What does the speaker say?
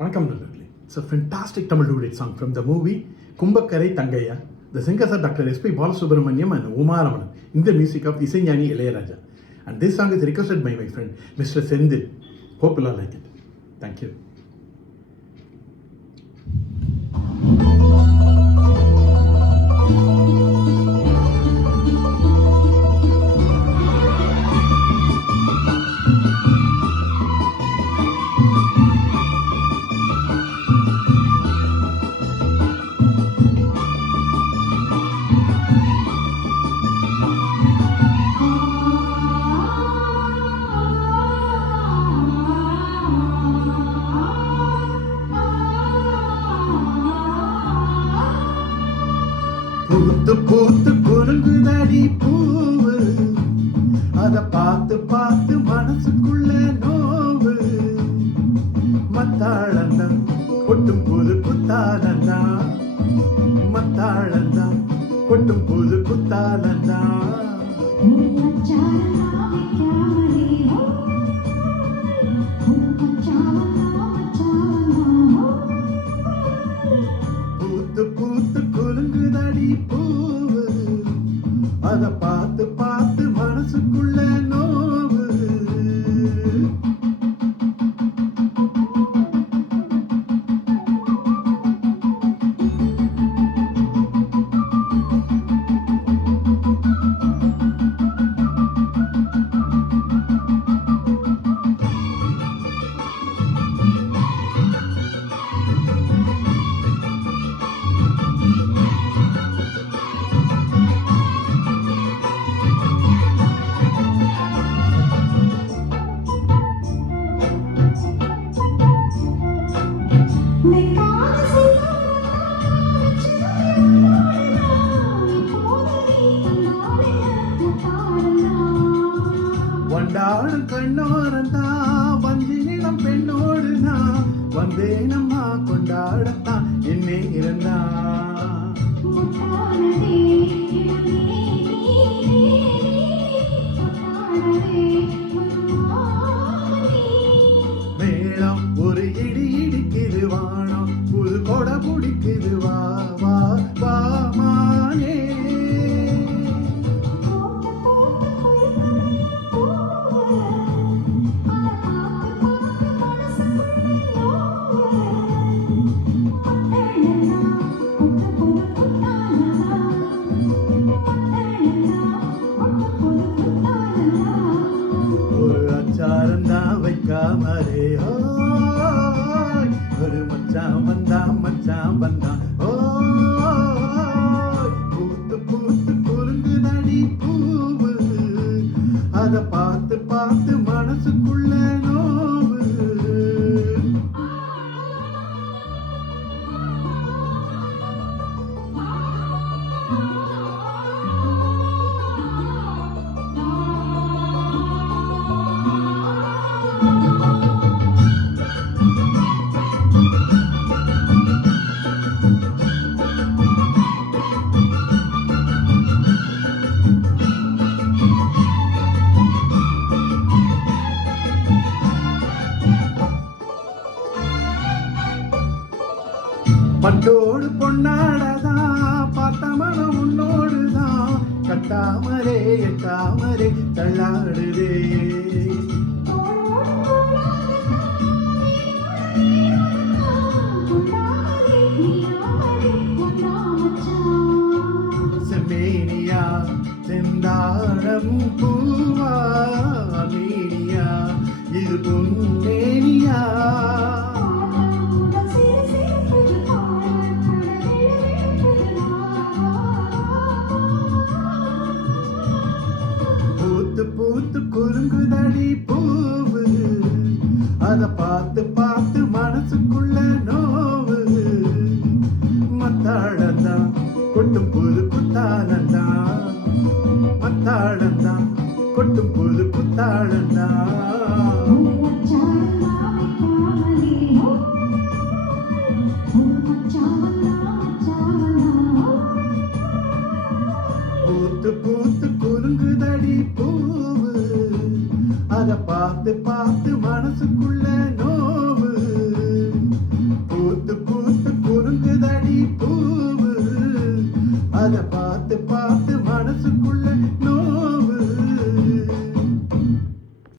வணக்கம் நண்பர்களே. It's a fantastic Tamil duet song from the movie Kumbakkarai Thangaiya. The singers are Dr. S.P. Balasubramaniam and Uma Ramanan in the music of Isaignani Ilayaraja. And this song is requested by my friend Mr. Sendil. Hope you all like it. Thank you. பூத்து பூத்து குலுங்குதடி பூவு, அத பார்த்து பார்த்து மனசுக்குள்ள நோவு. மத்தாளந்தான் கொட்டும் போது குத்தாலந்தா, மத்தாளந்தான் கொட்டும் போது குத்தாலந்தா. பூத்து பூத்து குலுங்குதடி பூவு, அத பார்த்து பார்த்து மனசுக்குள்ள நோவு. வண்டாடும் கண்ணோரந்தான் வஞ்சினிடம் பெண்ணோடுனா, வந்தேனம்மா கொண்டாடத்தான் என்னே இருந்தா. மேளம் ஒரு இடி இடிக்குது, வானம் புது கொடை பிடிக்குது, வா வா வா மானே. ஒரு அச்சாரந்தான் வைக்காமரே ஓ, ஒரு மச்சான் வந்தான் மச்சான் வந்தான் ஓ. பூத்து பூத்து குலுங்குதடி பூவு, அத பார்த்து பார்த்து மனசுக்குள்ள நோவு. பட்டோடு பொன்னாடதான் பார்த்த மனம் உன்னோடுதான், கட்டாமரே எட்டாமரே தள்ளாடுதே. செம்மேனியா செந்தாழம் பூவா மீனியா, இது பொன்னேனியா. பூத்து பூத்து குலுங்குதடி பூவு, அத பார்த்து பார்த்து மனசுக்குள்ள நோவு. மத்தாளந்தான் கொட்டும் போது குத்தாலந்தா, மத்தாளந்தான் கொட்டும் போது குத்தாலந்தா. பூத்து பூத்து குலுங்குதடி பூவு, அத பார்த்து பார்த்து மனசுக்குள்ள நோவு. அத பார்த்து பார்த்து மனசுக்குள்ள